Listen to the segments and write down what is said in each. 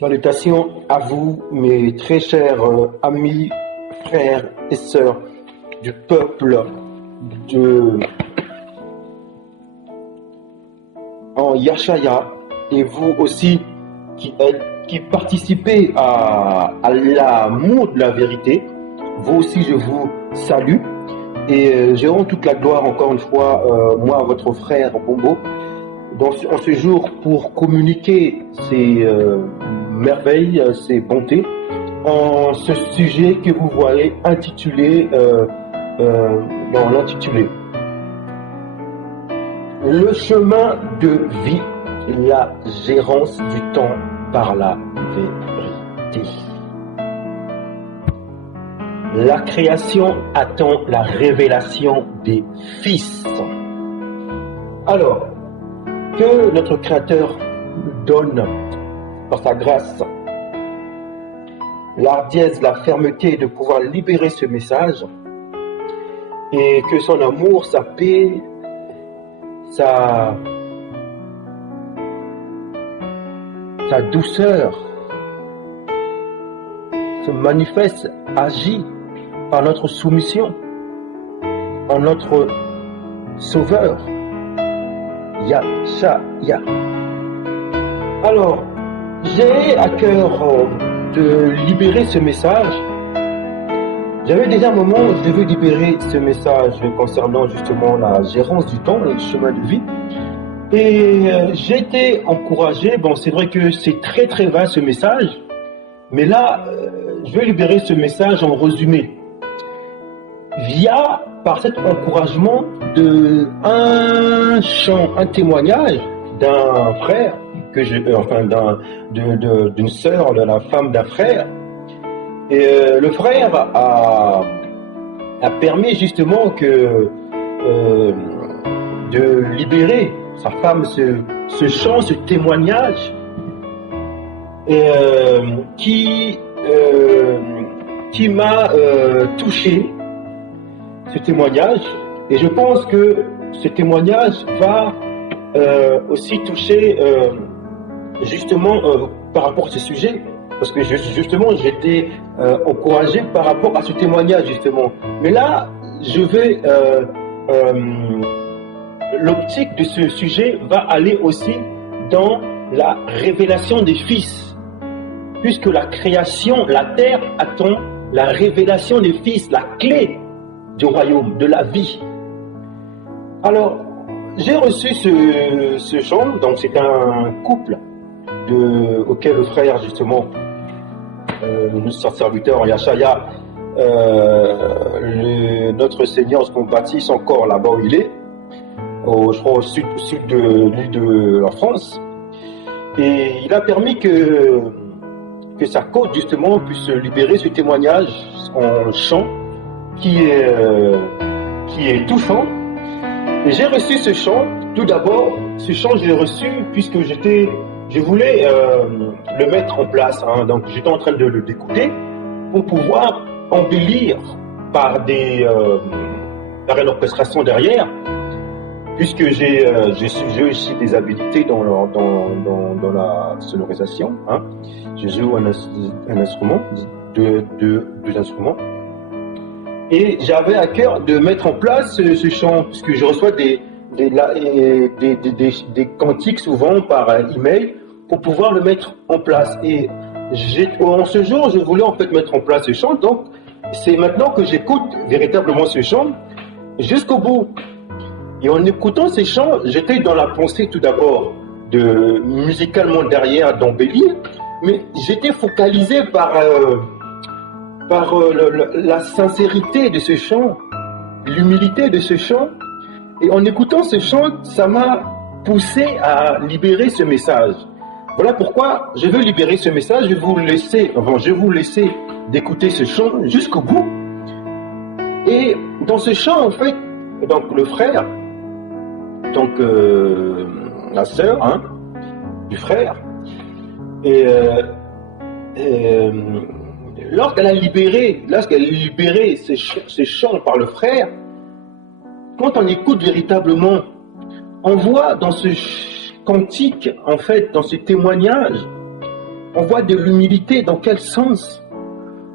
Salutations à vous, mes très chers amis, frères et sœurs du peuple en Yashaya, et vous aussi qui participez à l'amour de la vérité. Vous aussi, je vous salue et je rends toute la gloire encore une fois, moi, votre frère Bombo, en ce jour pour communiquer ces merveilles, ces bontés, en ce sujet que vous voyez intitulé, dans l'intitulé. Le chemin de vie, la gérance du temps par la vérité. La création attend la révélation des fils. Alors, que notre Créateur donne par sa grâce l'ardiesse, la fermeté de pouvoir libérer ce message, et que son amour, sa paix, sa douceur se manifeste, agit par notre soumission, en notre Sauveur, Yashaya. Alors, j'ai à cœur de libérer ce message. J'avais déjà un moment où je devais libérer ce message concernant justement la gérance du temps, le chemin de vie. Et j'ai été encouragé. Bon, c'est vrai que c'est très très vaste ce message, mais là, je vais libérer ce message en résumé. Par cet encouragement un chant, un témoignage d'un frère d'une sœur, de la femme d'un frère. Et le frère a permis justement de libérer sa femme ce chant, ce témoignage, et qui m'a touché, ce témoignage. Et je pense que ce témoignage va aussi toucher justement par rapport à ce sujet, parce que justement j'étais encouragé par rapport à ce témoignage justement. Mais là, je vais l'optique de ce sujet va aller aussi dans la révélation des fils, puisque la création, la terre attend la révélation des fils, la clé du royaume, de la vie. Alors, j'ai reçu ce chant, donc c'est un couple auquel le frère, justement, notre serviteur en Yashaya, notre Seigneur, ce qu'on baptise encore là-bas où il est, je crois au sud de l'île de la France, et il a permis que sa côte, justement, puisse libérer ce témoignage en chant qui est touchant. Et j'ai reçu ce chant. Tout d'abord, ce chant, je l'ai reçu puisque je voulais le mettre en place. Donc, j'étais en train de l'écouter pour pouvoir embellir par une orchestration derrière, puisque j'ai aussi des habilités dans la sonorisation. Je joue un instrument, deux instruments. Et j'avais à cœur de mettre en place ce chant, puisque je reçois des cantiques souvent par email pour pouvoir le mettre en place. Et en ce jour, je voulais en fait mettre en place ce chant. Donc, c'est maintenant que j'écoute véritablement ce chant jusqu'au bout. Et en écoutant ces chants, j'étais dans la pensée tout d'abord musicalement derrière d'embellir, mais j'étais focalisé par la sincérité de ce chant, l'humilité de ce chant. Et en écoutant ce chant, ça m'a poussé à libérer ce message. Voilà pourquoi je veux libérer ce message. Je vais vous laisser d'écouter ce chant jusqu'au bout. Et dans ce chant, en fait, donc le frère, donc la sœur du frère, et lorsqu'elle a libéré ces chants par le frère, quand on écoute véritablement, on voit dans ce cantique, en fait, dans ce témoignage, On voit de l'humilité. Dans quel sens?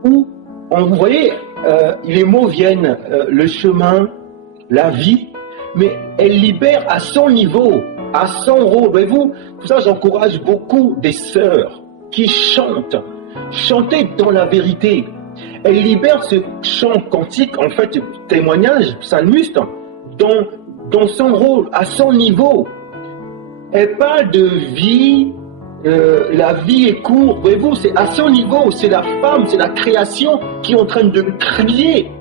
Où, vous voyez, les mots viennent, le chemin, la vie, mais elle libère à son niveau, à son rôle. Voyez-vous, pour ça j'encourage beaucoup des sœurs qui chantent. Chantez dans la vérité. Elle libère ce chant cantique, en fait, témoignage psalmiste, dans son rôle, à son niveau. Elle parle de vie, la vie est courte, voyez-vous, c'est à son niveau, c'est la femme, c'est la création qui est en train de crier.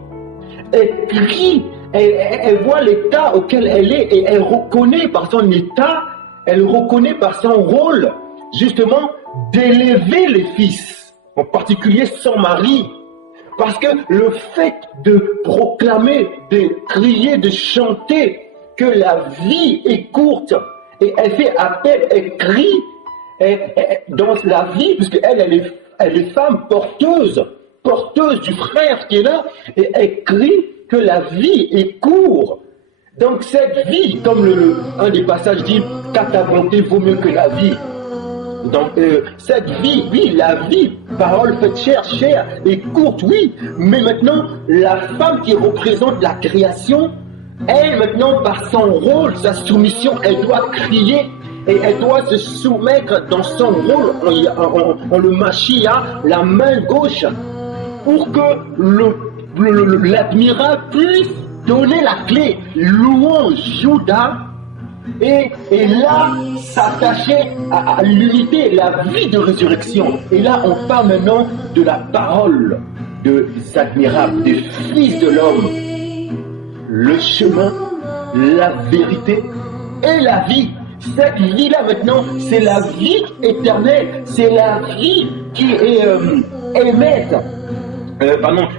Elle crie, elle voit l'état auquel elle est et elle reconnaît par son état, elle reconnaît par son rôle, justement, d'élever les fils, en particulier son mari. Parce que le fait de proclamer, de crier, de chanter que la vie est courte, et elle fait appel, elle crie dans la vie, puisque elle est femme porteuse du frère qui est là, et elle crie que la vie est courte. Donc cette vie, comme un des passages dit, qu'à ta bonté vaut mieux que la vie. Donc cette vie, oui, la vie, parole faite chair est courte, oui, mais maintenant la femme qui représente la création, elle maintenant par son rôle, sa soumission, elle doit crier et elle doit se soumettre dans son rôle. On le machia, la main gauche, pour que l'admirable puisse donner la clé, louange Judas. Et là, s'attacher à l'unité, la vie de résurrection. Et là, on parle maintenant de la parole des admirables, des fils de l'homme. Le chemin, la vérité et la vie. Cette vie-là maintenant, c'est la vie éternelle. C'est la vie qui est émette.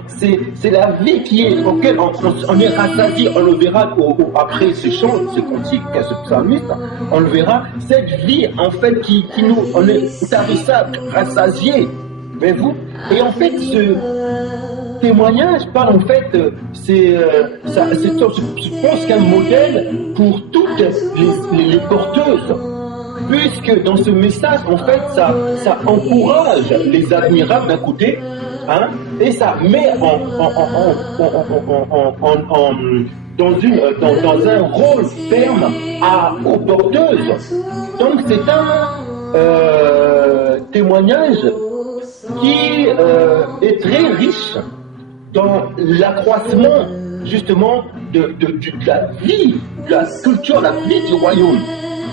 C'est la vie auquel on est rassasié. On le verra après ce chant, ce cantique, ce psalmiste. On le verra. Cette vie, en fait, qui nous, on est tarissable, rassasié. Voyez-vous? Et en fait, ce témoignage parle, en fait, je pense qu'un modèle pour toutes les porteuses. Puisque dans ce message, en fait, ça encourage les admirables d'un côté, hein, et ça met dans un rôle ferme aux porteuses. Donc c'est un témoignage qui est très riche dans l'accroissement justement de la vie, de la culture, la vie du royaume.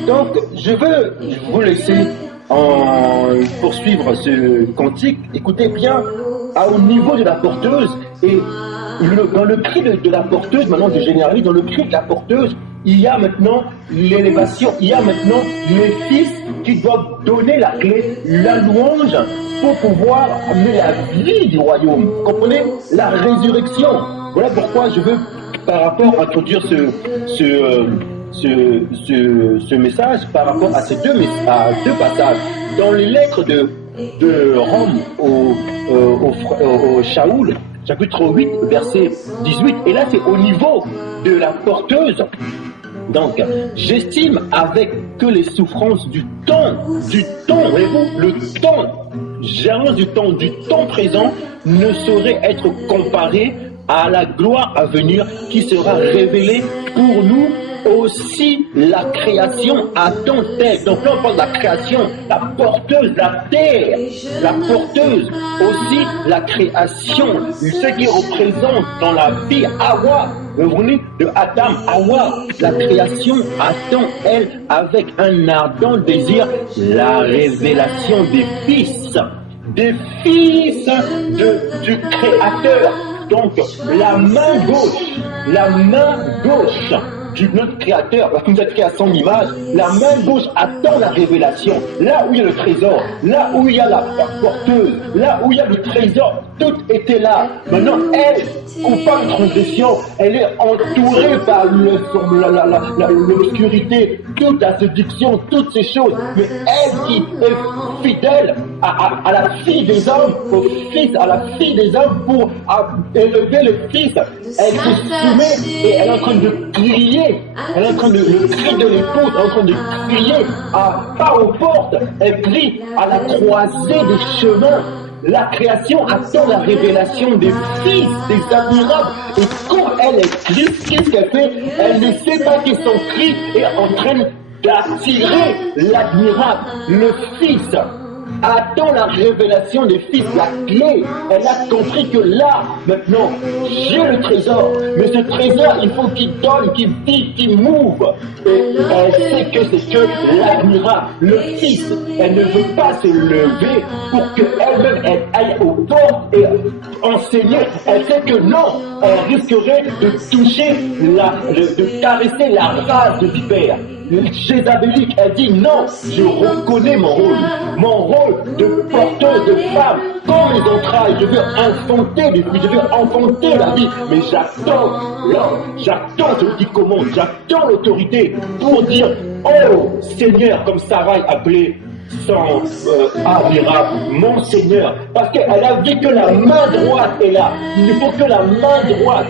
Donc je veux vous laisser poursuivre ce cantique. Écoutez bien, au niveau de la porteuse, et dans le cri de la porteuse, maintenant je généralise, dans le cri de la porteuse, il y a maintenant l'élévation, il y a maintenant les fils qui doivent donner la clé, la louange, pour pouvoir amener la vie du royaume. Vous comprenez? La résurrection. Voilà pourquoi je veux, par rapport à introduire ce message, par rapport à ces deux passages. Dans les lettres de Rome au Shaoul, chapitre 8, verset 18, et là c'est au niveau de la porteuse. Donc, j'estime que les souffrances du temps, voyez-vous, le temps, j'annonce du temps présent, ne saurait être comparé à la gloire à venir qui sera révélée pour nous. Aussi la création attend-elle. Donc là on parle de la création, la porteuse, la terre, la porteuse, aussi la création, ce qui représente dans la vie Hawa, vous venez de Adam, Hawa, la création attend elle avec un ardent désir la révélation des fils du Créateur. Donc la main gauche du notre Créateur, parce que nous êtes créés à son image, la main gauche attend la révélation. Là où il y a le trésor, là où il y a la porteuse, là où il y a le trésor, tout était là. Maintenant, elle, coupable de transgression, elle est entourée par l'obscurité, toute la séduction, toutes ces choses. Mais elle elle qui est fidèle à la fille des hommes, au fils, à la fille des hommes pour élever le fils. Elle se soumet et elle est en train de crier. Elle est en train de, le cri de l'épouse, elle est en train de crier pas aux portes. Elle crie à la croisée des chemins. La création attend la révélation des fils, des admirables. Et quand elle est triste, qu'est-ce qu'elle fait? Elle ne sait pas que son cri est en train d'attirer l'admirable, le fils. Attend la révélation des fils, la clé. Elle a compris que là, maintenant, j'ai le trésor. Mais ce trésor, il faut qu'il donne, qu'il vive, qu'il move. Et elle sait que c'est que l'admirable, le fils. Elle ne veut pas se lever pour qu'elle-même, elle aille aux portes et enseigner. Elle sait que non, elle risquerait de toucher, de caresser la race de vipère. Jézabélique, elle dit non, je reconnais mon rôle de porteuse de femme, comme les entrailles, je veux enfanter des filles, je veux enfanter la vie, mais j'attends l'homme, j'attends celui qui commande, j'attends l'autorité pour dire, oh Seigneur, comme Sarah appelait son admirable, mon Seigneur, parce qu'elle a vu que la main droite est là, il faut que la main droite,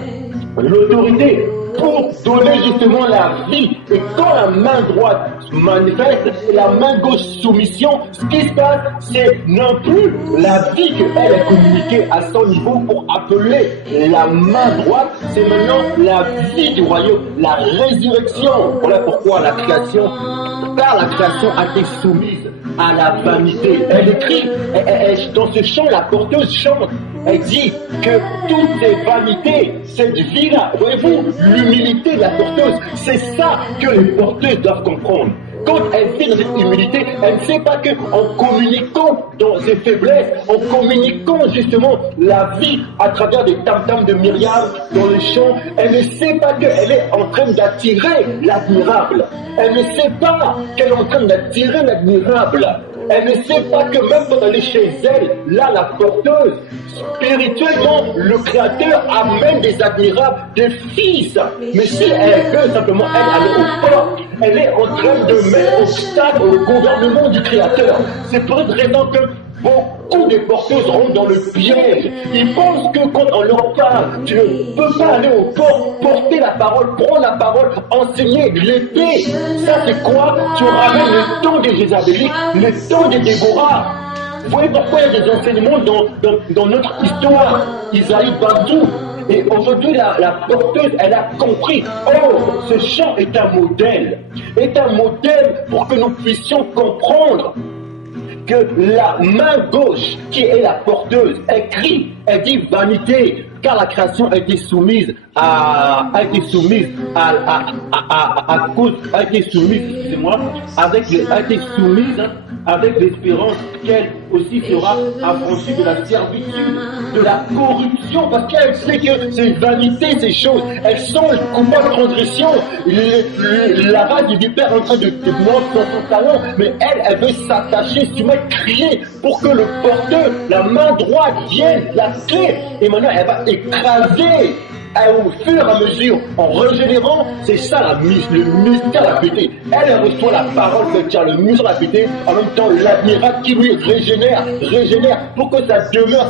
l'autorité, pour donner justement la vie. Et quand la main droite se manifeste, la main gauche soumission, ce qui se passe, c'est non plus la vie qu'elle a communiquée à son niveau pour appeler la main droite, c'est maintenant la vie du royaume, la résurrection. Voilà pourquoi la création, car la création a été soumise à la vanité. Elle écrit, dans ce chant, la porteuse chante. Elle dit que toutes ces vanités, cette vie-là, voyez-vous, l'humilité de la porteuse, c'est ça que les porteuses doivent comprendre. Quand elle fait dans cette humilité, elle ne sait pas qu'en communiquant dans ses faiblesses, en communiquant justement la vie à travers des tam-tams de Myriam dans le champ, elle ne sait pas qu'elle est en train d'attirer l'admirable. Elle ne sait pas qu'elle est en train d'attirer l'admirable. Elle ne sait pas que même quand elle est chez elle, là, la porteuse, spirituellement, le Créateur amène des admirables, des fils. Mais si elle veut simplement, elle aller au port, elle est en train de mettre obstacle au gouvernement du Créateur. C'est pour cette raison que beaucoup de porteuses rentrent dans le piège. Ils pensent que quand on leur parle, tu ne peux pas aller au port, porter la parole, prendre la parole, enseigner l'épée. Ça c'est quoi? Tu ramènes le temps des Jézabélites, le temps des Déborah. Vous voyez pourquoi il y a des enseignements dans notre histoire. Isaïe partout. Et aujourd'hui, la porteuse, elle a compris, oh, ce chant est un modèle pour que nous puissions comprendre que la main gauche, qui est la porteuse, elle crie, elle dit vanité, car la création a été soumise avec l'espérance qu'elle aussi sera affranchie de la servitude, de la corruption, parce qu'elle sait que ces vanités, ces choses, elles sont coupables de transgression. La race du vipère est en train de monter dans son talon, mais elle veut s'attacher, se mettre, crier pour que le porteur, la main droite vienne, la clé, et maintenant elle va écraser. Au fur et à mesure, en régénérant, c'est ça le mystère de la piété. Elle reçoit la parole de Dieu, le mystère de la piété, en même temps l'admirable qui lui régénère, pour que ça demeure,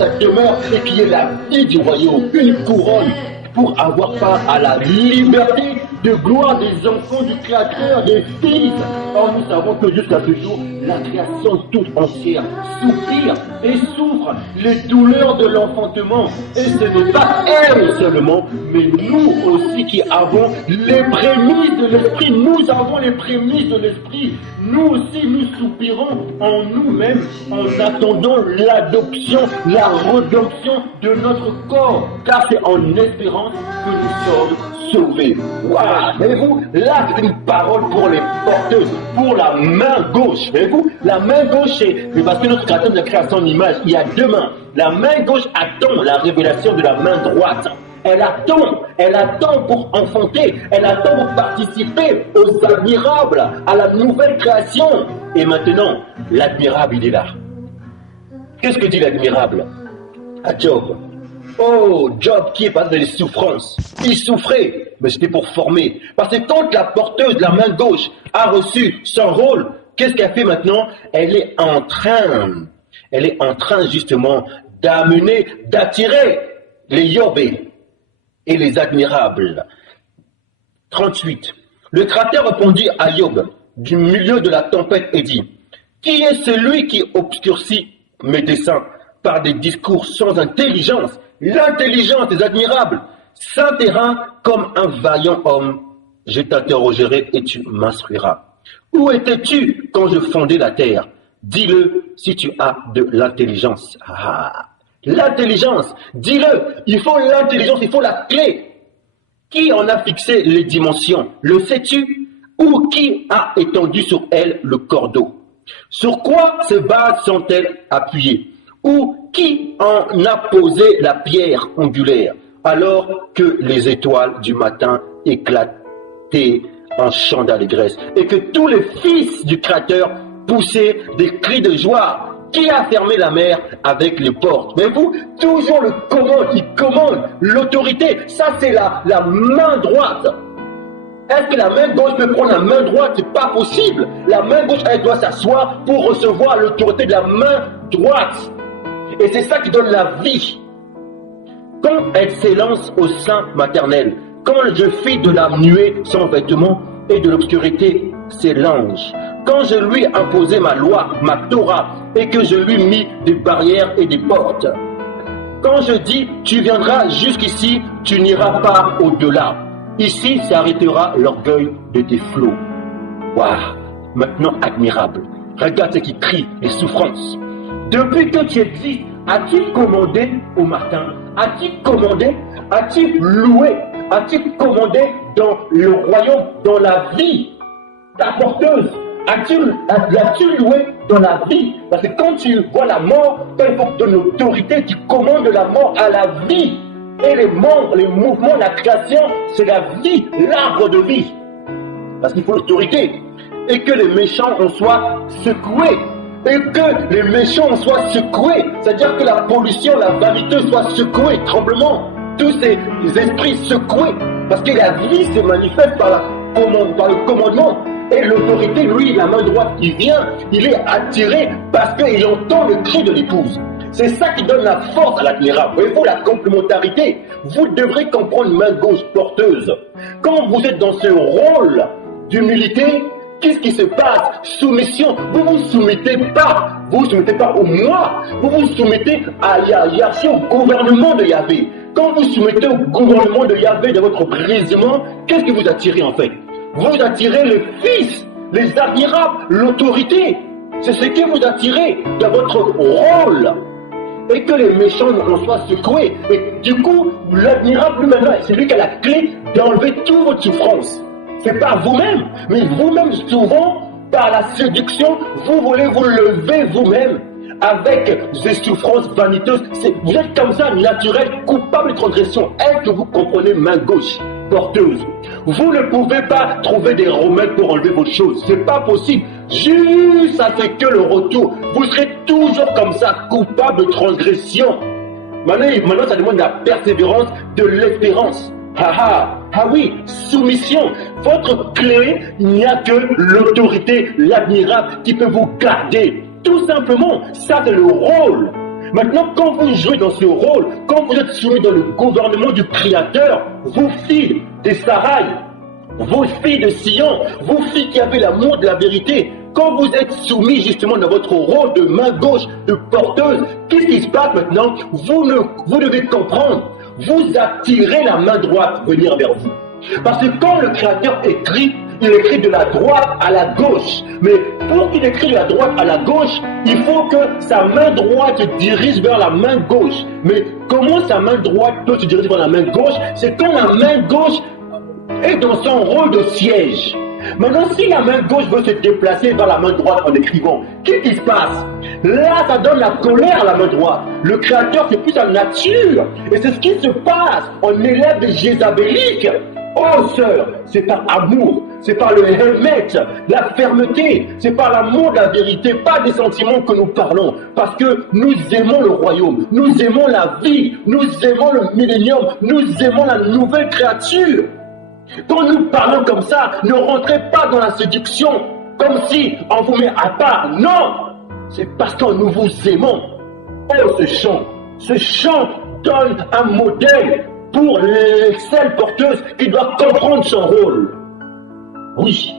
et qu'il y ait la vie du royaume, une couronne, pour avoir part à la liberté de gloire des enfants du Créateur, des fils. Or nous savons que jusqu'à ce jour, la création toute entière soupire et souffre les douleurs de l'enfantement. Et ce n'est pas elle seulement, mais nous aussi qui avons les prémices de l'esprit. Nous avons les prémices de l'esprit. Nous aussi, nous soupirons en nous-mêmes en attendant l'adoption, la redemption de notre corps. Car c'est en espérance que nous sommes sauvés. Waouh! Voyez-vous, là c'est une parole pour les porteuses, pour la main gauche. Voyez-vous, la main gauche, c'est parce que notre créateur de la création d'image, il y a deux mains. La main gauche attend la révélation de la main droite. Elle attend pour enfanter, elle attend pour participer aux admirables, à la nouvelle création. Et maintenant, l'admirable, il est là. Qu'est-ce que dit l'admirable à Job? Oh, Job qui est pas dans les souffrances. Il souffrait, mais c'était pour former. Parce que quand la porteuse de la main gauche a reçu son rôle, qu'est-ce qu'elle fait maintenant? Elle est en train justement d'amener, d'attirer les Yobé et les admirables. 38. Le Créateur répondit à Job du milieu de la tempête et dit, qui est celui qui obscurcit mes desseins par des discours sans intelligence? L'intelligence est admirable. Saint terrain comme un vaillant homme, je t'interrogerai et tu m'instruiras. Où étais-tu quand je fondais la terre? Dis-le si tu as de l'intelligence. Ah, l'intelligence, dis-le. Il faut l'intelligence, il faut la clé. Qui en a fixé les dimensions? Le sais-tu? Ou qui a étendu sur elle le cordeau? Sur quoi ces bases sont-elles appuyées? Ou qui en a posé la pierre angulaire, alors que les étoiles du matin éclataient en chant d'allégresse, et que tous les fils du Créateur poussaient des cris de joie? Qui a fermé la mer avec les portes? Mais vous, toujours le commande, il commande, l'autorité, ça c'est la main droite. Est-ce que la main gauche peut prendre la main droite? C'est pas possible. La main gauche, elle doit s'asseoir pour recevoir l'autorité de la main droite. Et c'est ça qui donne la vie. Quand elle s'élance au sein maternel, quand je fis de la nuée sans vêtements et de l'obscurité ses langes, quand je lui imposai ma loi, ma Torah, et que je lui mis des barrières et des portes, quand je dis tu viendras jusqu'ici, tu n'iras pas au-delà. Ici s'arrêtera l'orgueil de tes flots. Waouh, maintenant admirable. Regarde ce qui crie les souffrances. Depuis que tu existes, as-tu commandé au matin? As-tu commandé? As-tu loué? As-tu commandé dans le royaume, dans la vie? Ta porteuse, l'as-tu loué dans la vie? Parce que quand tu vois la mort, quand il faut que tu donnes l'autorité, tu commandes la mort à la vie. Et les membres, les mouvements, la création, c'est la vie, l'arbre de vie. Parce qu'il faut l'autorité. Et que les méchants en soient secoués. Et que les méchants en soient secoués. C'est-à-dire que la pollution, la vanité soit secouée, tremblement. Tous ces esprits secoués. Parce que la vie se manifeste par le commandement. Et l'autorité, lui, la main droite, il vient, il est attiré parce qu'il entend le cri de l'épouse. C'est ça qui donne la force à l'admirable. Voyez-vous la complémentarité? Vous devrez comprendre main gauche porteuse. Quand vous êtes dans ce rôle d'humilité, qu'est-ce qui se passe? Soumission. Vous vous soumettez pas. Vous vous soumettez pas au moi. Vous vous soumettez à Yahvé, au gouvernement de Yahvé. Quand vous soumettez au gouvernement de Yahvé de votre brisement, qu'est-ce que vous attirez en fait? Vous attirez le Fils, les admirables, l'autorité. C'est ce que vous attirez dans votre rôle. Et que les méchants en soient secoués. Et du coup, l'admirable lui maintenant, c'est lui qui a la clé d'enlever toute votre souffrance. C'est pas vous-même, mais vous-même souvent, par la séduction, vous voulez vous lever vous-même avec des souffrances vaniteuses. Vous êtes comme ça, naturel, coupable de transgression. Est-ce que vous comprenez main gauche, porteuse? Vous ne pouvez pas trouver des remèdes pour enlever votre chose. C'est pas possible. Juste ça fait que le retour. Vous serez toujours comme ça, coupable de transgression. Maintenant, ça demande de la persévérance, de l'espérance. Ah oui, soumission. Votre clé, il n'y a que l'autorité, l'admirable qui peut vous garder. Tout simplement, ça c'est le rôle. Maintenant, quand vous jouez dans ce rôle, quand vous êtes soumis dans le gouvernement du Créateur, vous filles des Sarai, vous filles de Sion, vous filles qui avez l'amour de la vérité, quand vous êtes soumis justement dans votre rôle de main gauche, de porteuse, qu'est-ce qui se passe maintenant? Vous devez comprendre, vous attirez la main droite venir vers vous. Parce que quand le Créateur écrit, il écrit de la droite à la gauche. Mais pour qu'il écrit de la droite à la gauche, il faut que sa main droite se dirige vers la main gauche. Mais comment sa main droite peut se diriger vers la main gauche? C'est quand la main gauche est dans son rôle de siège. Maintenant, si la main gauche veut se déplacer vers la main droite en écrivant, qu'est-ce qui se passe? Là, ça donne la colère à la main droite. Le Créateur, c'est plus sa nature. Et c'est ce qui se passe en élève de Jézabélique. Oh sœur, c'est par amour, c'est par le hermète, la fermeté, c'est par l'amour de la vérité, pas des sentiments que nous parlons, parce que nous aimons le royaume, nous aimons la vie, nous aimons le millénium, nous aimons la nouvelle créature. Quand nous parlons comme ça, ne rentrez pas dans la séduction. comme si on vous met à part. Non, c'est parce que nous vous aimons. Oh, ce chant donne un modèle pour celle porteuse qui doit comprendre son rôle. Oui.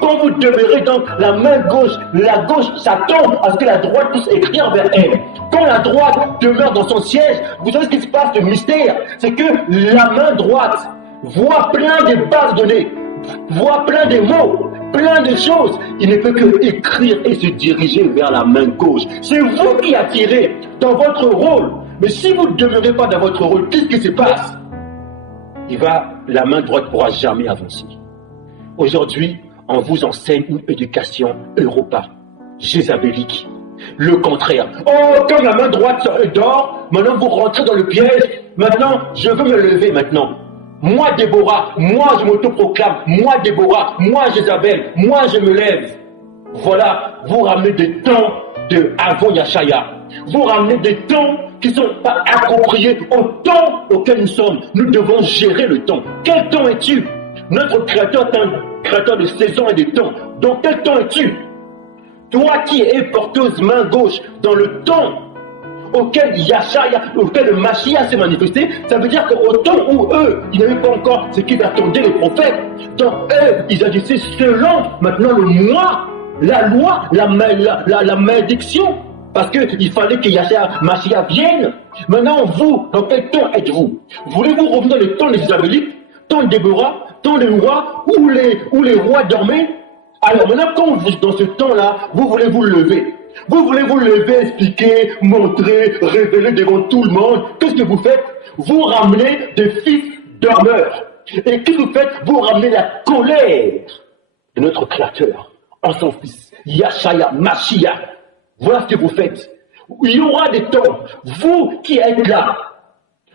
Quand vous demeurez donc la main gauche, la gauche s'attend à ce que la droite puisse écrire vers elle. Quand la droite demeure dans son siège, vous savez ce qui se passe, le mystère, c'est que la main droite voit plein de bases de données, voit plein de mots, plein de choses. Il ne peut que écrire et se diriger vers la main gauche. C'est vous qui attirez dans votre rôle. Mais si vous ne demeurez pas dans votre rôle, qu'est-ce qui se passe? La main droite ne pourra jamais avancer. Aujourd'hui, on vous enseigne une éducation Europa, jézabélique. Le contraire. Oh, comme la main droite dort, maintenant vous rentrez dans le piège. Maintenant, je veux me lever maintenant. Moi, Déborah, moi, je m'autoproclame. Moi, Déborah, moi, Jézabel, moi, je me lève. Voilà, vous ramenez des temps de avant Yashaya. Vous ramenez des temps qui ne sont pas appropriés au temps auquel nous sommes. Nous devons gérer le temps. Quel temps es-tu? Notre Créateur est un créateur de saisons et de temps. Dans quel temps es-tu? Toi qui es porteuse main gauche dans le temps auquel le Mashiach s'est manifesté, ça veut dire qu'au temps où eux, ils n'avaient pas encore ce qu'ils attendaient les prophètes. Donc eux, ils agissaient selon maintenant le moi, la loi, la malédiction. Parce qu'il fallait que Mashiach vienne. Maintenant, vous, dans quel temps êtes-vous? Voulez-vous revenir dans le temps des Isabélites, temps de Déborah, temps des rois, où les rois dormaient? Alors maintenant, quand vous, dans ce temps-là, vous voulez vous lever. Vous voulez vous lever, expliquer, montrer, révéler devant tout le monde. Qu'est-ce que vous faites? Vous ramenez des fils dormeurs. Et qu'est-ce que vous faites? Vous ramenez la colère de notre Créateur en son Fils, Yashaya, Mashiach. Voilà ce que vous faites. Il y aura des temps. Vous qui êtes là,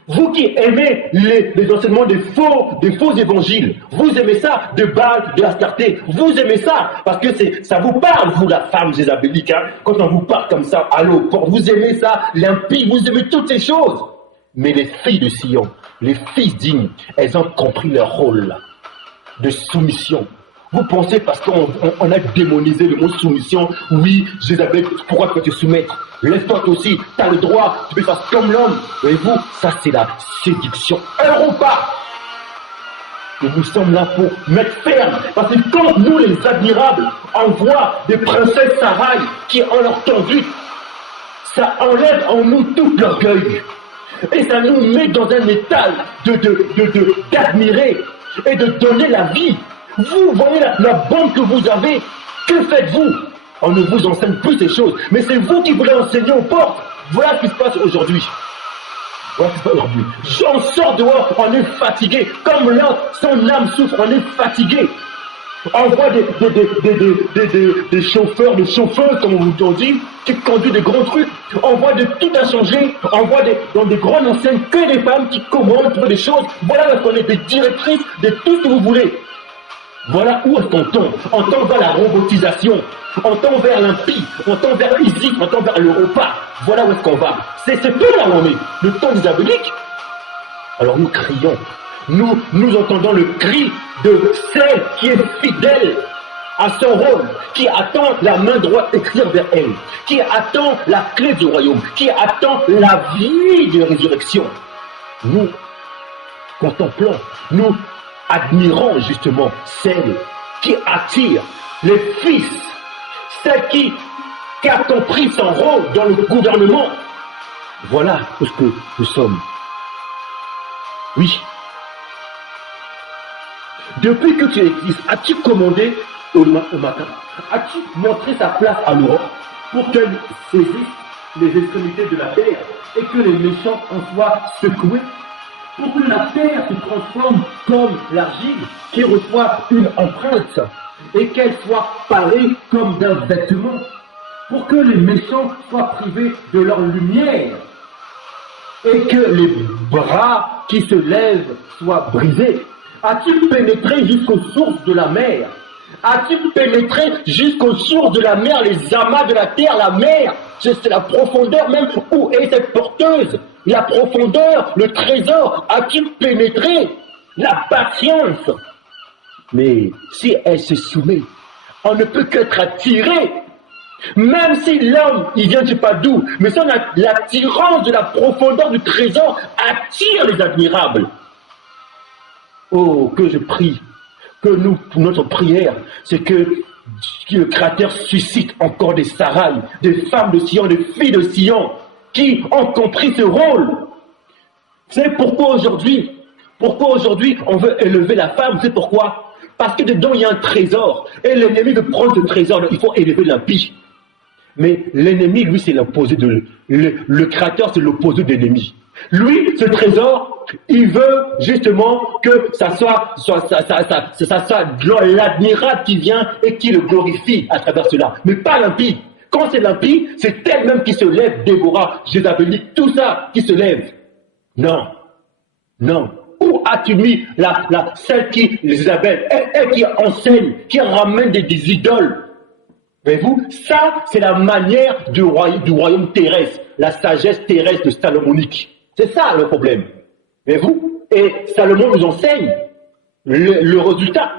vous qui aimez les enseignements des faux évangiles, vous aimez ça, de Baal, de Astarté, vous aimez ça, parce que ça vous parle, vous la femme jézabélique, hein, quand on vous parle comme ça, allô, vous aimez ça, l'impie, vous aimez toutes ces choses. Mais les filles de Sion, les filles dignes, elles ont compris leur rôle de soumission. Vous pensez parce qu'on a démonisé le mot soumission, oui, Jézabel, pourquoi tu peux te soumettre? Laisse-toi aussi, tu as le droit, tu peux faire comme l'homme. Voyez-vous, ça c'est la séduction Europa. Et nous sommes là pour mettre ferme, parce que quand nous les admirables, on voit des princesses Sarai qui ont leur conduite, ça enlève en nous tout l'orgueil. Et ça nous met dans un état d'admirer et de donner la vie. Vous voyez la bande que vous avez, que faites-vous? On ne vous enseigne plus ces choses, mais c'est vous qui voulez enseigner aux portes. Voilà ce qui se passe aujourd'hui. Voilà ce qui se passe aujourd'hui. On sort dehors, on est fatigué, comme l'autre, son âme souffre, on est fatigué. On voit des chauffeurs, des chauffeuses, comme on dit, qui conduisent des grands trucs. On voit de tout a changé. On voit dans des grandes enseignes que des femmes qui commandent des choses. Voilà ce qu'on est, des directrices de tout ce que vous voulez. Voilà où est-ce qu'on tombe. On tombe vers la robotisation. On tend vers l'impie. On tend vers l'Isis. On tend vers l'Europa. Voilà où est-ce qu'on va. C'est ce temps-là où on est. Le temps diabolique. Alors nous crions. Nous entendons le cri de celle qui est fidèle à son rôle, qui attend la main droite écrire vers elle, qui attend la clé du royaume, qui attend la vie de résurrection. Nous contemplons, nous admirons justement celle qui attire les fils, celle qui a compris son rôle dans le gouvernement. Voilà où ce que nous sommes. Oui. Depuis que tu existes, as-tu commandé au matin? As-tu montré sa place à l'aurore pour qu'elle saisisse les extrémités de la terre et que les méchants en soient secoués? Pour que la terre se transforme comme l'argile qui reçoit une empreinte et qu'elle soit parée comme d'un vêtement? Pour que les méchants soient privés de leur lumière et que les bras qui se lèvent soient brisés? As-tu pénétré jusqu'aux sources de la mer? As-tu pénétré jusqu'aux sources de la mer, les amas de la terre, la mer? C'est la profondeur même. Où est cette porteuse? La profondeur, le trésor. As-tu pénétré? La patience. Mais si elle se soumet On ne peut qu'être attiré. Même si l'homme, il vient je sais pas d'où, mais ça, l'attirance de la profondeur du trésor attire les admirables. Oh, que je prie, que nous, pour notre prière, c'est que le Créateur suscite encore des Sarai, des femmes de Sion, des filles de Sion, qui ont compris ce rôle. C'est pourquoi aujourd'hui on veut élever la femme, c'est pourquoi? Parce que dedans il y a un trésor, et l'ennemi veut prendre ce trésor, il faut élever l'impie. Mais l'ennemi, lui, c'est l'opposé de... Le Créateur, c'est l'opposé de l'ennemi. Lui, ce trésor, il veut justement que ça soit l'admirable qui vient et qui le glorifie à travers cela. Mais pas l'impie. Quand c'est l'impie, c'est elle-même qui se lève, Déborah, Jézabélique, tout ça qui se lève. Non. Non. Où as-tu mis celle qui, Isabelle, elle qui enseigne, qui ramène des idoles? Voyez-vous, ça, c'est la manière du royaume terrestre, la sagesse terrestre de Salomonique. C'est ça le problème. Voyez-vous, et Salomon nous enseigne le résultat.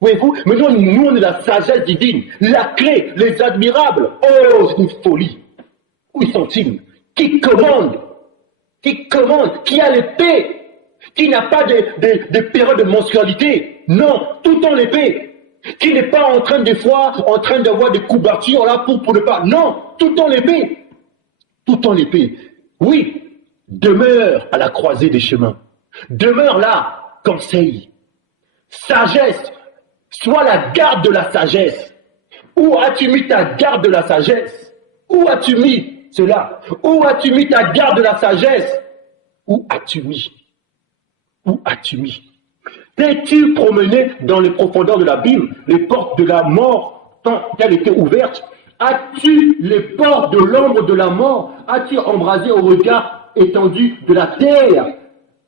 Voyez-vous, mais nous, on est la sagesse divine, la clé, les admirables. Oh, c'est une folie. Où sont-ils? Qui commande? Qui a l'épée? Qui n'a pas des périodes de mensualité? Non, tout en l'épée. Qui n'est pas en train d'avoir des couvertures là pour ne pas. Non, tout en l'épée. Tout en l'épée. Oui, demeure à la croisée des chemins. Demeure là, conseil. Sagesse. Sois la garde de la sagesse. Où as-tu mis ta garde de la sagesse? Où as-tu mis cela? Où as-tu mis ta garde de la sagesse? Où as-tu mis? Où as-tu mis? T'es-tu promené dans les profondeurs de l'abîme, les portes de la mort, tant qu'elles étaient ouvertes? As-tu les portes de l'ombre de la mort? As-tu embrasé au regard étendu de la terre?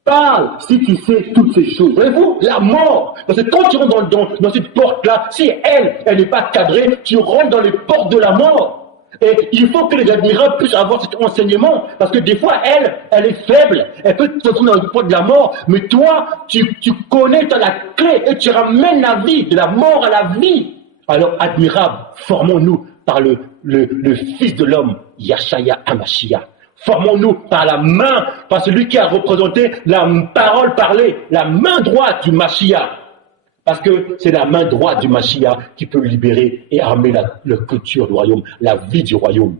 Parle si tu sais toutes ces choses. Voyez-vous, la mort. Parce que quand tu rentres dans cette porte-là, si elle n'est pas cadrée, tu rentres dans les portes de la mort. Et il faut que les admirables puissent avoir cet enseignement, parce que des fois, elle est faible, elle peut te trouver dans le point de la mort, mais toi, tu connais, tu as la clé, et tu ramènes la vie, de la mort à la vie. Alors, admirables, formons-nous par le Fils de l'homme, Yahshaya Hamashiach. Formons-nous par la main, par celui qui a représenté la parole parlée, la main droite du Mashiach. Parce que c'est la main droite du Mashiach qui peut libérer et armer la culture du royaume, la vie du royaume.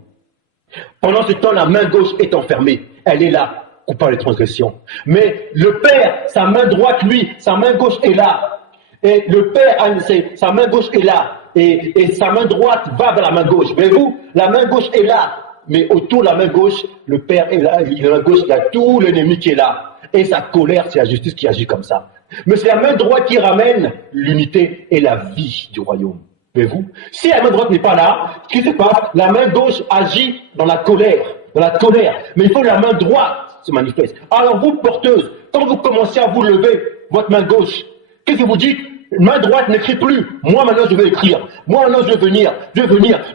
Pendant ce temps, la main gauche est enfermée. Elle est là, coupant les transgressions. Mais le Père, sa main droite, lui, sa main gauche est là. Et le Père, sa main gauche est là. Et sa main droite va vers la main gauche. Voyez-vous, la main gauche est là. Mais autour de la main gauche, le Père est là. La main gauche, il y a tout l'ennemi qui est là. Et sa colère, c'est la justice qui agit comme ça. Mais c'est la main droite qui ramène l'unité et la vie du royaume. Voyez-vous? Si la main droite n'est pas là, ce qui se passe, la main gauche agit dans la colère. Mais il faut que la main droite se manifeste. Alors vous, porteuses, quand vous commencez à vous lever, votre main gauche, qu'est-ce que vous dites? Main droite n'écrit plus. Moi maintenant je veux écrire. Moi maintenant je veux venir.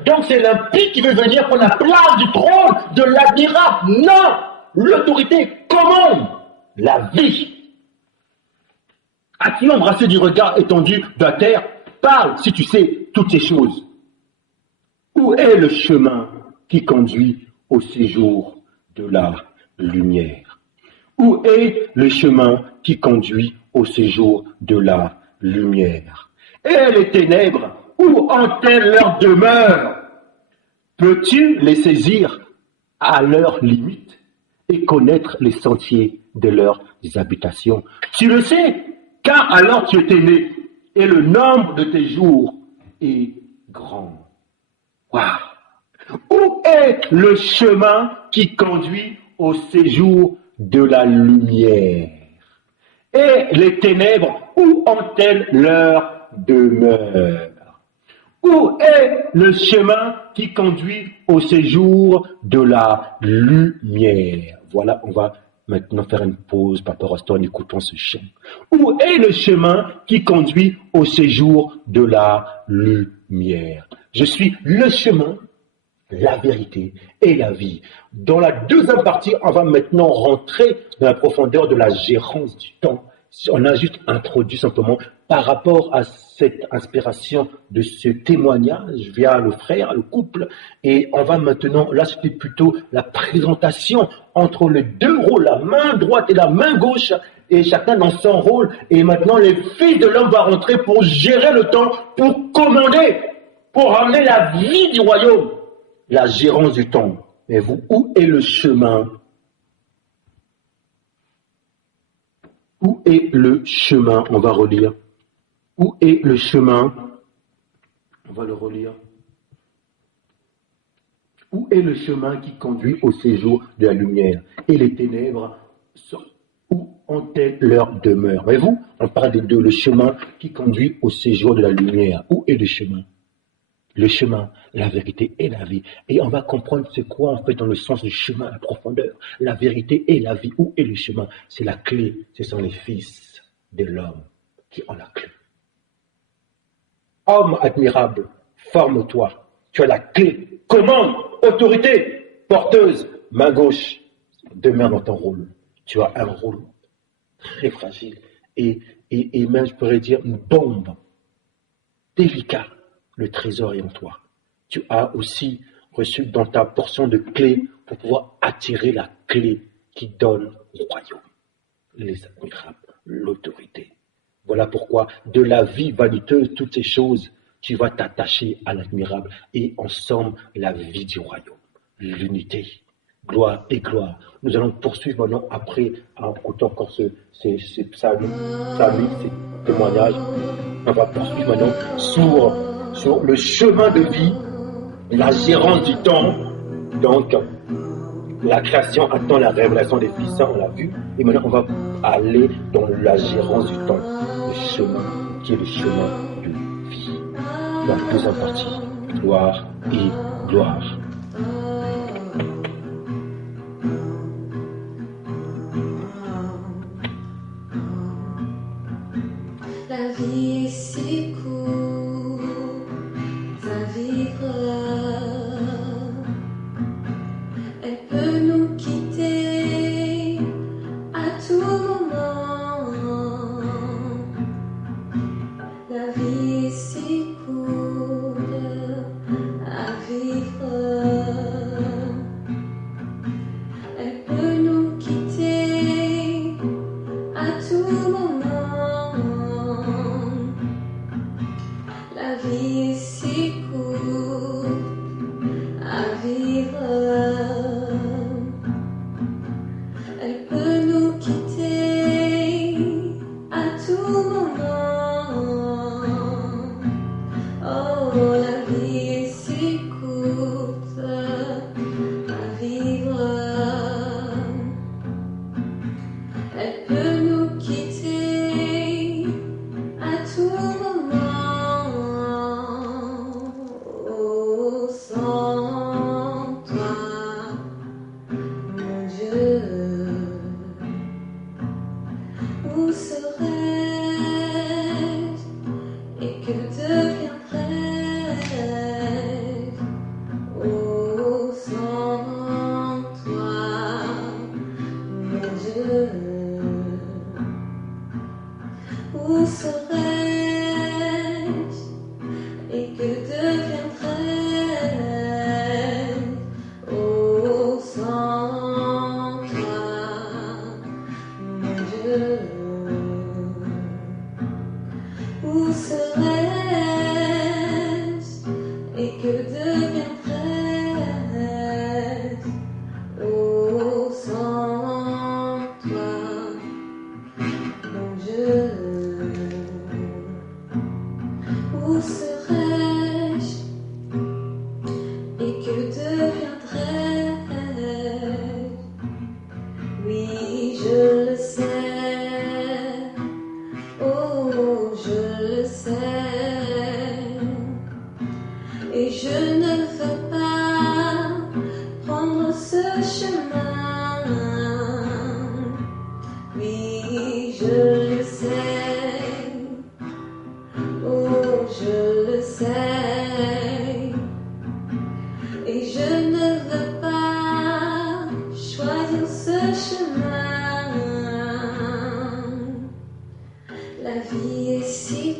Donc c'est l'impie qui veut venir prendre la place du trône de l'admirable. Non! L'autorité commande la vie. As-tu embrassé du regard étendu de la terre? Parle si tu sais toutes ces choses. Où est le chemin qui conduit au séjour de la lumière? Où est le chemin qui conduit au séjour de la lumière? Et les ténèbres, où ont-elles leur demeure? Peux-tu les saisir à leur limite et connaître les sentiers de leurs habitations? Tu le sais, car alors tu étais né, et le nombre de tes jours est grand. Waouh! Où est le chemin qui conduit au séjour de la lumière? Et les ténèbres, où ont-elles leur demeure? Où est le chemin qui conduit au séjour de la lumière? Voilà, on va maintenant faire une pause par rapport à ce en écoutant ce chant. Où est le chemin qui conduit au séjour de la lumière? Je suis le chemin, la vérité et la vie. Dans la deuxième partie, on va maintenant rentrer dans la profondeur de la gérance du temps. On a juste introduit simplement par rapport à cette inspiration de ce témoignage via le frère, le couple. Et on va maintenant, là c'était plutôt la présentation entre les deux rôles, la main droite et la main gauche, et chacun dans son rôle. Et maintenant les fils de l'homme vont rentrer pour gérer le temps, pour commander, pour ramener la vie du royaume, la gérance du temps. Mais vous, où est le chemin? Où est le chemin? On va relire. Où est le chemin? On va le relire. Où est le chemin qui conduit au séjour de la lumière? Et les ténèbres, où ont-elles leur demeure? Voyez-vous, on parle des deux, le chemin qui conduit au séjour de la lumière. Où est le chemin? Le chemin, la vérité et la vie. Et on va comprendre c'est quoi en fait dans le sens du chemin, la profondeur. La vérité et la vie. Où est le chemin? C'est la clé. Ce sont les fils de l'homme qui ont la clé. Homme admirable, forme-toi. Tu as la clé. Commande, autorité, porteuse, main gauche. Demeure dans ton rôle. Tu as un rôle très fragile et même je pourrais dire une bombe délicate. Le trésor est en toi. Tu as aussi reçu dans ta portion de clés pour pouvoir attirer la clé qui donne au royaume les admirables, l'autorité. Voilà pourquoi de la vie vaniteuse, toutes ces choses, tu vas t'attacher à l'admirable et ensemble la vie du royaume, l'unité, gloire et gloire. Nous allons poursuivre maintenant après, en écoutant encore ces psaumes, ces témoignages. On va poursuivre maintenant sur le chemin de vie, la gérance du temps. Donc, la création attend la révélation des fils, ça on l'a vu. Et maintenant, on va aller dans la gérance du temps, le chemin qui est le chemin de vie. Dans la deuxième partie, gloire et gloire. La vie est si courte à vivre, elle peut nous quitter à tout moment. La vie est si courte à vivre, elle peut nous quitter à tout moment. La vie est si courte à vivre, elle peut nous quitter à tout moment. Oh, la vie est si courte à vivre, elle peut nous quitter à tout moment. Oh, sans toi, mon Dieu, où serais-je et que deviendrais-je? Oh, sans toi, mon Dieu, où serais-je et que deviendrais-je? Oh, sans toi, mon Dieu, où serais-je et que deviendrais-je? Oh, sans toi, mon Dieu, où serais-je et que deviendrais-je? Oui, je le sais, oh, je le sais, et je ne veux pas prendre ce chemin. Oui, je le sais, oh, je le sais, et je ne veux pas choisir ce chemin. La vie est si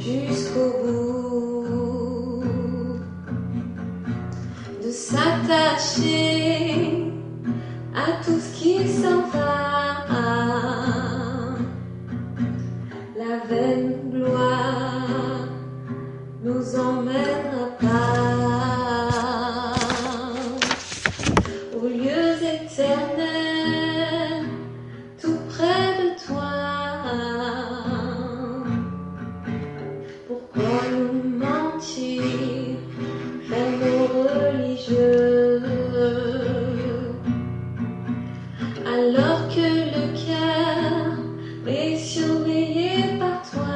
jusqu'au bout, de s'attacher à tout ce qui s'en va, la vaine gloire nous emmènera pas aux lieux éternels, tout près de toi. Pourquoi nous mentir, faire nos religieux, alors que le cœur est surveillé par toi?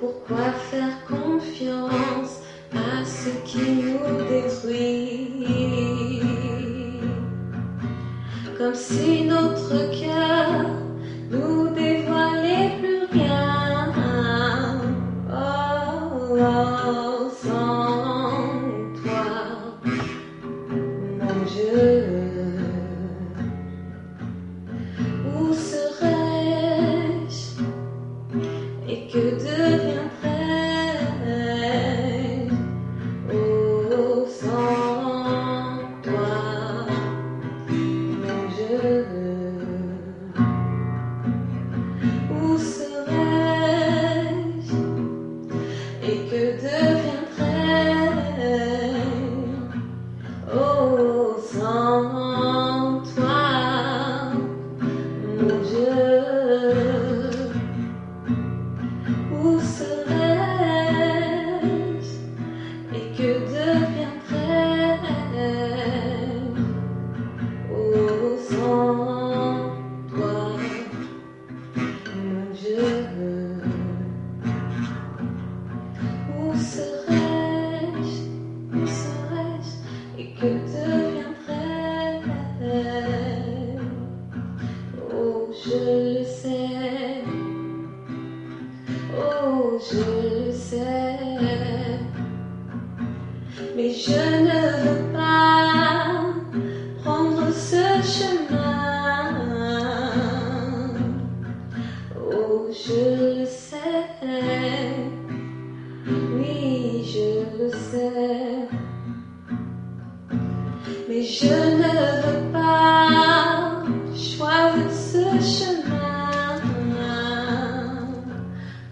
Pourquoi faire confiance à ce qui nous détruit, comme si notre cœur nous dévoilait plus rien? Oh, oh, sans toi, mon Dieu, où serais-je et que deviendrais-je? Oh, sans toi, mon Dieu, où serais-je et que deviendrais-je? Oh, sans toi, mon Dieu, où serais-je et que deviendrais-je? Oh, sans toi, mon Dieu, où serais-je et que deviendrais-je? Oh, je le sais, oh, je le sais, mais je ne veux pas prendre ce chemin. Oh, je le sais, oui, je le sais, mais je ne veux pas choisir ce chemin.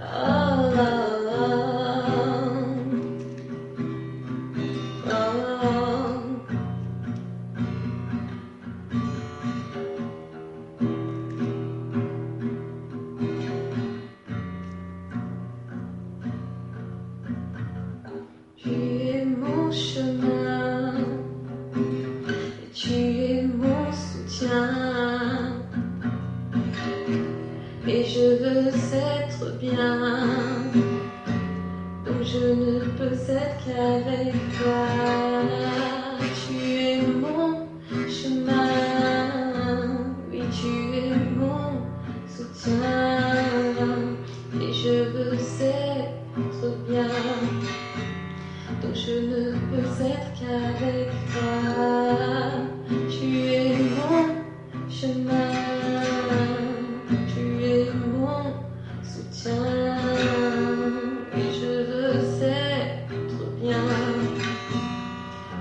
Oh, oh, oh, oh. Tu es mon chemin, tu es mon soutien, et je veux être bien, donc je ne peux être qu'avec toi. Tu es mon chemin, oui, tu es mon soutien, et je veux être bien, donc je ne peux être qu'avec toi. Tu es mon chemin, tu es mon soutien, et je veux être bien,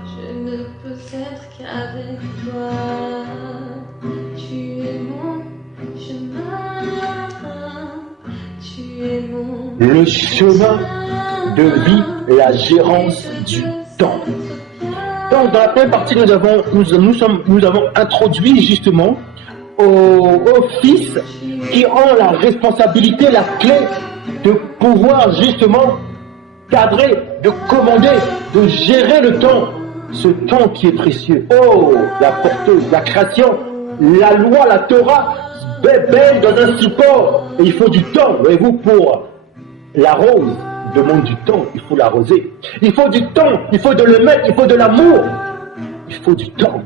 je ne peux être qu'avec toi. Tu es mon chemin, tu es mon Le chemin de vie, la gérance du temps. Donc, dans la première partie, nous avons introduit justement au fils qui ont la responsabilité, la clé de pouvoir justement cadrer, de commander, de gérer le temps, ce temps qui est précieux. Oh, la porteuse, la création, la loi, la Torah, belle dans un support. Et il faut du temps, voyez-vous, pour la rose. Demande du temps, il faut l'arroser. Il faut du temps, il faut de le mettre, il faut de l'amour. Il faut du temps.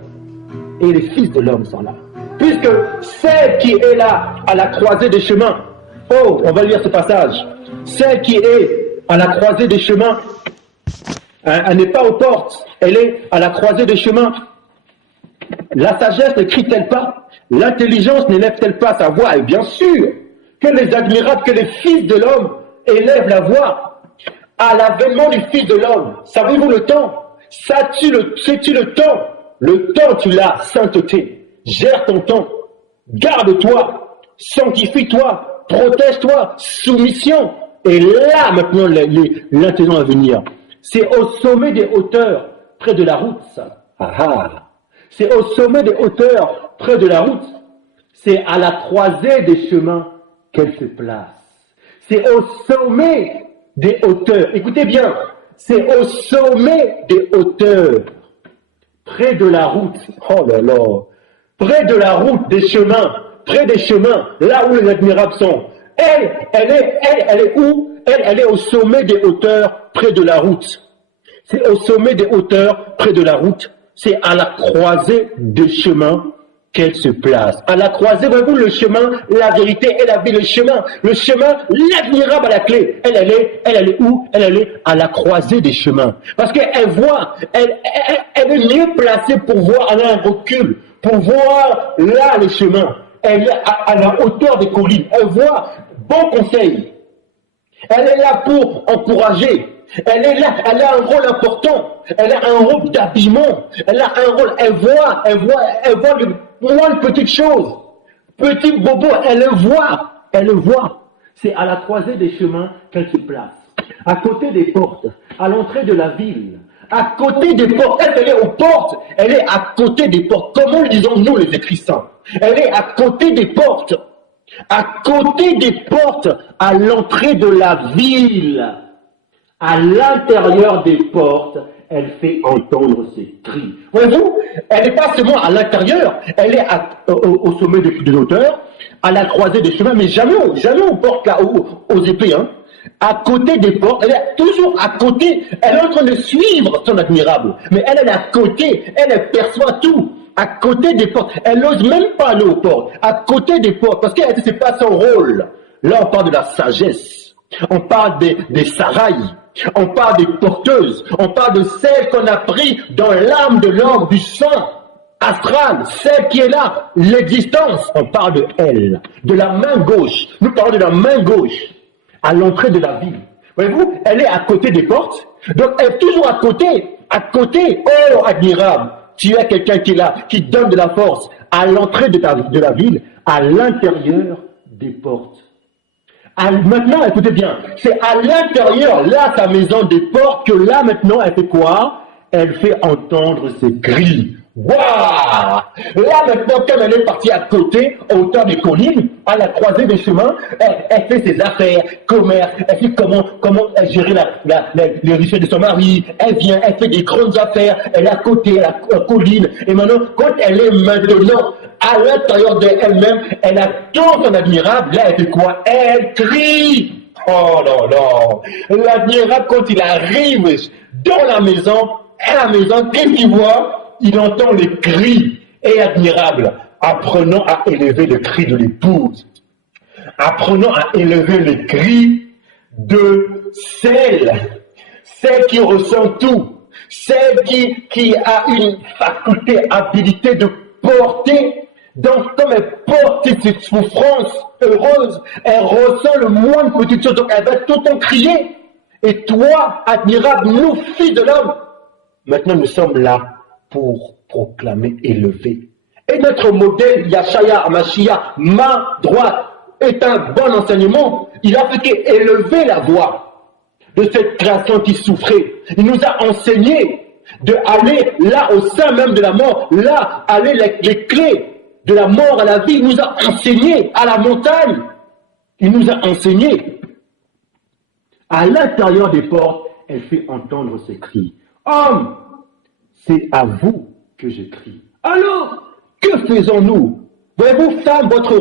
Et les fils de l'homme sont là. Puisque celle qui est là, à la croisée des chemins, oh, on va lire ce passage. Celle qui est à la croisée des chemins, elle n'est pas aux portes, elle est à la croisée des chemins. La sagesse ne crie-t-elle pas? L'intelligence n'élève-t-elle pas sa voix? Et bien sûr, que les admirables, que les fils de l'homme élèvent la voix à l'avènement du Fils de l'homme. Savez-vous le temps? Sais-tu le temps? Le temps, tu l'as, sainteté. Gère ton temps. Garde-toi. Sanctifie-toi. Protège-toi. Soumission. Et là, maintenant, l'intelligence à venir. C'est au sommet des hauteurs, près de la route, ça. Ah ah. C'est au sommet des hauteurs, près de la route. C'est à la croisée des chemins qu'elle se place. C'est au sommet des hauteurs. Écoutez bien, c'est au sommet des hauteurs, près de la route. Oh là là, près de la route des chemins, près des chemins, là où les admirables sont. Elle est où? Elle est au sommet des hauteurs, près de la route. C'est au sommet des hauteurs, près de la route. C'est à la croisée des chemins qu'elle se place. À la croisée, voyez-vous, le chemin, la vérité et la vie, le chemin, l'admirable à la clé. Elle est où? Elle est à la croisée des chemins. Parce qu'elle voit, elle est mieux placée pour voir, elle a un recul, pour voir là les chemins. Elle est à la hauteur des collines. Elle voit, bon conseil. Elle est là pour encourager. Elle est là, elle a un rôle important. Elle a un rôle d'habillement. Elle a un rôle, elle voit le moindre petite chose. Petit bobo, elle le voit. C'est à la croisée des chemins qu'elle se place. À côté des portes, à l'entrée de la ville. À côté des portes, elle est aux portes. Elle est à côté des portes. Comment le disons-nous les écrits? Elle est à côté des portes. À côté des portes, à l'entrée de la ville. À l'intérieur des portes, elle fait entendre ses cris. Voyez-vous, elle n'est pas seulement à l'intérieur, elle est au sommet des hauteurs, à la croisée des chemins, mais jamais aux portes, là, aux épées. Hein. À côté des portes, elle est toujours à côté, elle est en train de suivre son admirable, mais elle est à côté, elle perçoit tout. À côté des portes, elle n'ose même pas aller aux portes, à côté des portes, parce qu'elle ne sait pas son rôle. Là, on parle de la sagesse, on parle des sarailles. On parle des porteuses, on parle de celle qu'on a pris dans l'âme de l'ordre du sang astral, celle qui est là, l'existence. On parle de elle, de la main gauche. Nous parlons de la main gauche, à l'entrée de la ville. Voyez-vous, elle est à côté des portes, donc elle est toujours à côté, oh admirable. Tu as quelqu'un qui est là, qui donne de la force à l'entrée de la ville, à l'intérieur des portes. Maintenant, écoutez bien, c'est à l'intérieur, là, sa maison des portes, que là, maintenant, elle fait quoi? Elle fait entendre ses cris. Waouh! Là, maintenant, comme elle est partie à côté, au hauteur des collines, à la croisée des chemins, elle fait ses affaires, commerce, elle fait comment elle gérer les richesses de son mari, elle vient, elle fait des grandes affaires, elle est à côté, à la colline, et maintenant, quand elle est maintenant à l'intérieur d'elle-même, elle attend son admirable, là, elle fait quoi? Elle crie! Oh là là! L'admirable, quand il arrive dans la maison, qu'est-ce qu'il voit? Il entend les cris, et admirable, apprenant à élever le cri de l'épouse, apprenant à élever les cris de celle qui ressent tout, celle qui a une faculté, habilité de porter. Donc, comme elle porte cette souffrance heureuse, elle ressent le moindre petite chose, donc elle va tout le temps crier. Et toi, admirable, nous, fils de l'homme, maintenant nous sommes là pour proclamer, élever. Et notre modèle, Yashaya Mashiach, main droite, est un bon enseignement. Il a fait élever la voix de cette création qui souffrait. Il nous a enseigné de aller là au sein même de la mort, là, aller les clés de la mort à la vie. Il nous a enseigné à la montagne. Il nous a enseigné. À l'intérieur des portes, elle fait entendre ses cris. Homme, c'est à vous que je crie. Alors, que faisons-nous? Voyez-vous, femme, votre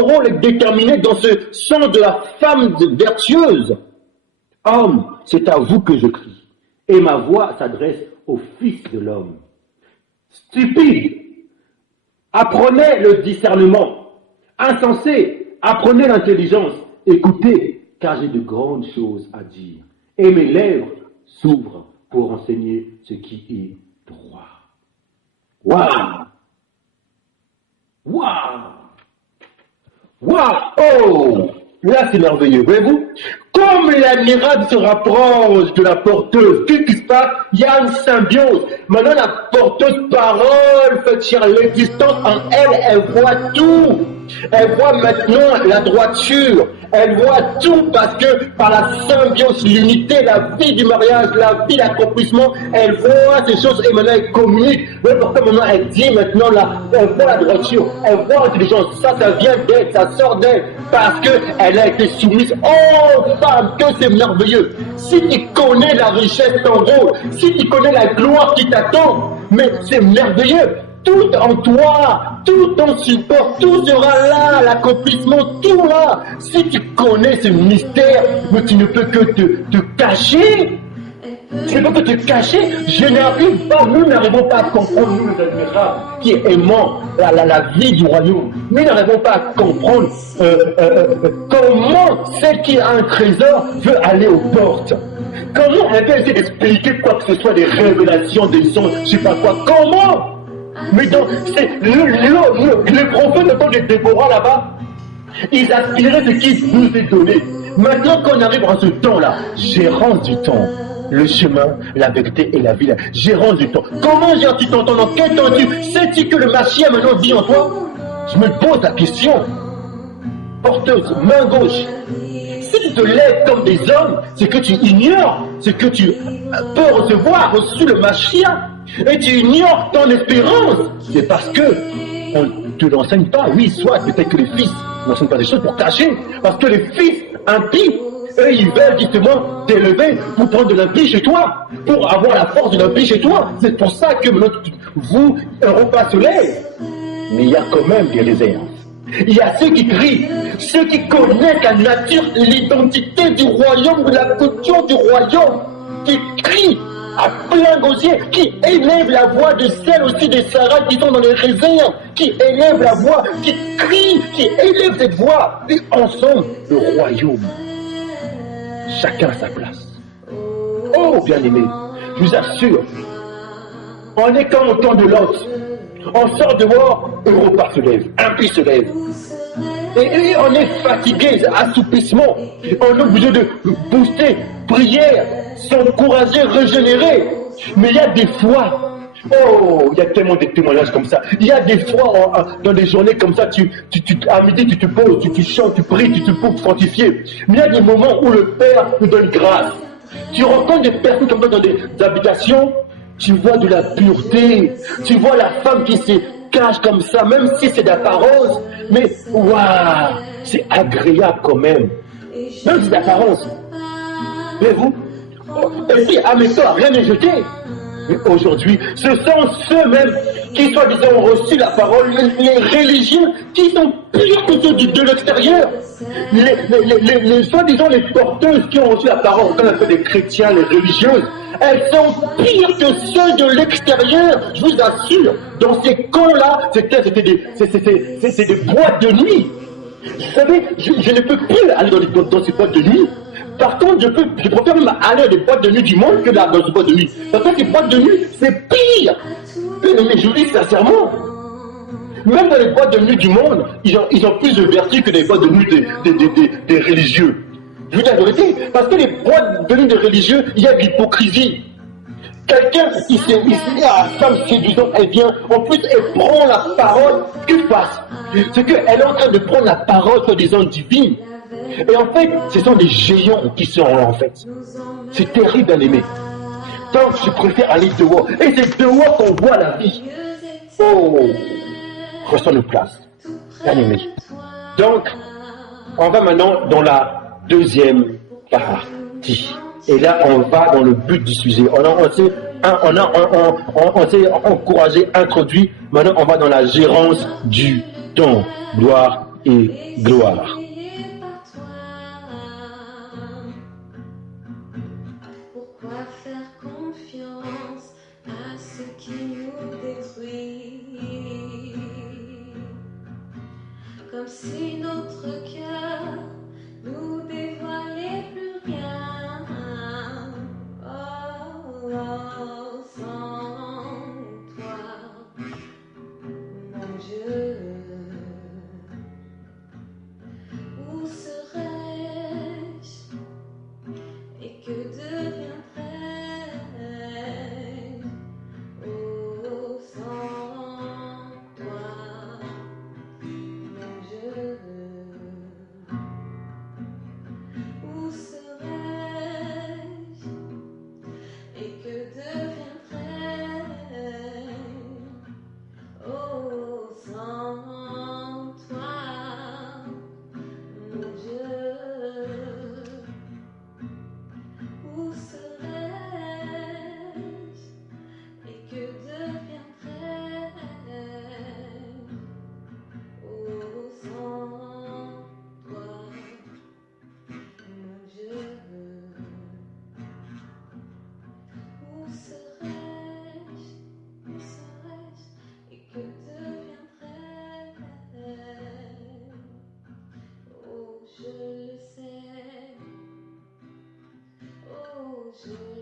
rôle est déterminé dans ce sens de la femme vertueuse. Homme, c'est à vous que je crie. Et ma voix s'adresse au Fils de l'homme. Stupide, apprenez le discernement. Insensé, apprenez l'intelligence. Écoutez, car j'ai de grandes choses à dire. Et mes lèvres s'ouvrent pour enseigner ce qui est droit. Waouh! Waouh! Waouh! Oh! Là, c'est merveilleux, voyez-vous? Comme la miracle se rapproche de la porteuse, qu'est-ce qui se passe? Il y a une symbiose. Maintenant, la porteuse parole fait chair l'existence en elle, elle voit tout. Elle voit maintenant la droiture. Elle voit tout parce que par la symbiose, l'unité, la vie du mariage, la vie, l'accomplissement, elle voit ces choses et maintenant elle communique. Mais pourquoi maintenant elle dit maintenant là, elle voit la droiture, elle voit l'intelligence. Ça vient d'elle, ça sort d'elle parce qu'elle a été soumise. Oh femme, que c'est merveilleux. Si tu connais la richesse t'en vaut, si tu connais la gloire qui t'attend, mais c'est merveilleux. Tout en toi, tout ton support, tout sera là, l'accomplissement, tout là. Si tu connais ce mystère, mais tu ne peux que te cacher. Tu ne peux que te cacher. Je n'arrive pas, nous n'arrivons pas à comprendre, nous les admirables, qui aimons la vie du royaume. Nous n'arrivons pas à comprendre comment celle qui a un trésor veut aller aux portes. Comment elle peut essayer d'expliquer quoi que ce soit, des révélations, des sons, je sais pas quoi. Comment? Mais donc, c'est le prophète de temps de Déborah là-bas, ils aspiraient ce qui nous est donné. Maintenant qu'on arrive en ce temps-là, gérance du temps, le chemin, la vérité et la vie, gérance du temps. Comment gères-tu ton temps? Dans quel temps tu sais-tu que le Machia maintenant vit en toi? Je me pose la question. Porteuse, main gauche. Si tu te lèves comme des hommes, c'est que tu ignores ce que tu peux recevoir, reçu le Machia. Et tu ignores ton espérance. C'est parce que on ne te l'enseigne pas. Oui, soit peut-être que les fils n'enseignent pas des choses pour cacher. Parce que les fils impies, eux, ils veulent justement t'élever pour prendre de l'impie chez toi, pour avoir la force de l'impie chez toi. C'est pour ça que vous, Europa se lève. Mais il y a quand même des réserves. Il y a ceux qui crient, ceux qui connaissent la nature, l'identité du royaume, de la culture du royaume, qui crient à plein gosier, qui élève la voix de celles aussi des Sarah qui sont dans les réserves, qui élève la voix, qui crie, qui élève cette voix. Et ensemble, le royaume, chacun à sa place. Oh, bien-aimé, je vous assure, on est comme au temps de Lot. On sort dehors, Europa se lève, impie se lève. Et on est fatigué, assoupissement. On est obligé de booster, prière, s'encourager, régénérer. Mais il y a des fois, oh, il y a tellement de témoignages comme ça. Il y a des fois, dans des journées comme ça, à midi, tu te poses, tu chantes, tu pries, tu te peux fortifier. Mais il y a des moments où le Père nous donne grâce. Tu rencontres des personnes comme ça dans des habitations, tu vois de la pureté, tu vois la femme qui se cache comme ça, même si c'est d'apparence, mais waouh, c'est agréable quand même. Même si c'est d'apparence. Mais vous, et puis, admettons, rien n'est jeté. Mais aujourd'hui, ce sont ceux-mêmes qui, soi-disant, ont reçu la parole, les religieux, qui sont pires que ceux de l'extérieur. Soi-disant, les porteuses qui ont reçu la parole, on appelle des chrétiens, les religieuses, elles sont pires que ceux de l'extérieur, je vous assure. Dans ces camps-là, c'était des boîtes de nuit. Vous savez, je ne peux plus aller dans ces boîtes de nuit. Par contre, je préfère même aller dans les boîtes de nuit du monde que dans ces boîtes de nuit. Parce que ces boîtes de nuit, c'est pire. Mais je vous dis sincèrement, même dans les boîtes de nuit du monde, ils ont plus de vertu que les boîtes de nuit des religieux. Je vous dis la vérité, parce que les boîtes de nuit des religieux, il y a de l'hypocrisie. Quelqu'un, la femme séduisante, elle vient, en plus elle prend la parole, que passe? C'est qu'elle est en train de prendre la parole, soi-disant divine. Et en fait, ce sont des géants qui sont là, en fait. C'est terrible, bien aimé. Donc, je préfère aller dehors. Et c'est dehors qu'on voit la vie. Oh, ressens nos places, bien aimé. Donc, on va maintenant dans la deuxième partie. Et là, on va dans le but du sujet. On s'est encouragé, introduit. Maintenant, on va dans la gérance du temps. Gloire et gloire. Pourquoi faire confiance à ce qui nous détruit? Comme si notre cœur nous dévoilait plus rien. Oh, oh, sans toi, mon Dieu. mon Dieu, où serais-je et que deviendrais-je, oh, sans toi, mon Dieu, où serais-je et que deviendrais-je, oh, je le sais, oh, je